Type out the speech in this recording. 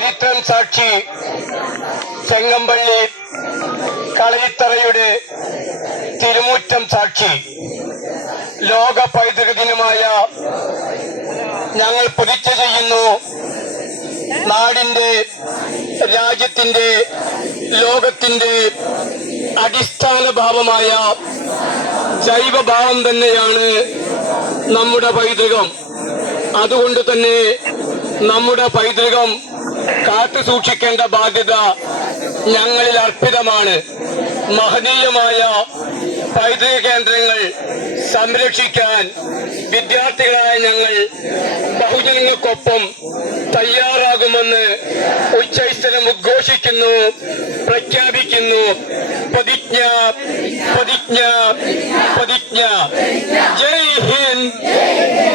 ചരിത്രം സാക്ഷി ചെങ്ങമ്പള്ളി കളരിത്തറയുടെ തിരുമുറ്റം സാക്ഷി ലോക പൈതൃക ദിനമായ ഞങ്ങൾ പ്രതിജ്ഞ ചെയ്യുന്നു. നാടിന്റെ, രാജ്യത്തിന്റെ, ലോകത്തിന്റെ അടിസ്ഥാന ഭാവമായ ജൈവഭാവം തന്നെയാണ് നമ്മുടെ പൈതൃകം. അതുകൊണ്ട് തന്നെ നമ്മുടെ പൈതൃകം കാത്തു സൂക്ഷിക്കേണ്ട ബാധ്യത ഞങ്ങളിൽ അർപ്പിതമാണ്. മഹനീയമായ പൈതൃക കേന്ദ്രങ്ങൾ സംരക്ഷിക്കാൻ വിദ്യാർത്ഥികളായ ഞങ്ങൾ ബഹുജനങ്ങൾക്കൊപ്പം തയ്യാറാകുമെന്ന് ഉച്ചസ്ഥലം ഉദ്ഘോഷിക്കുന്നു, പ്രഖ്യാപിക്കുന്നു. പ്രതിജ്ഞ പ്രതിജ്ഞ പ്രതിജ്ഞ. ജയ് ഹിന്ദ്.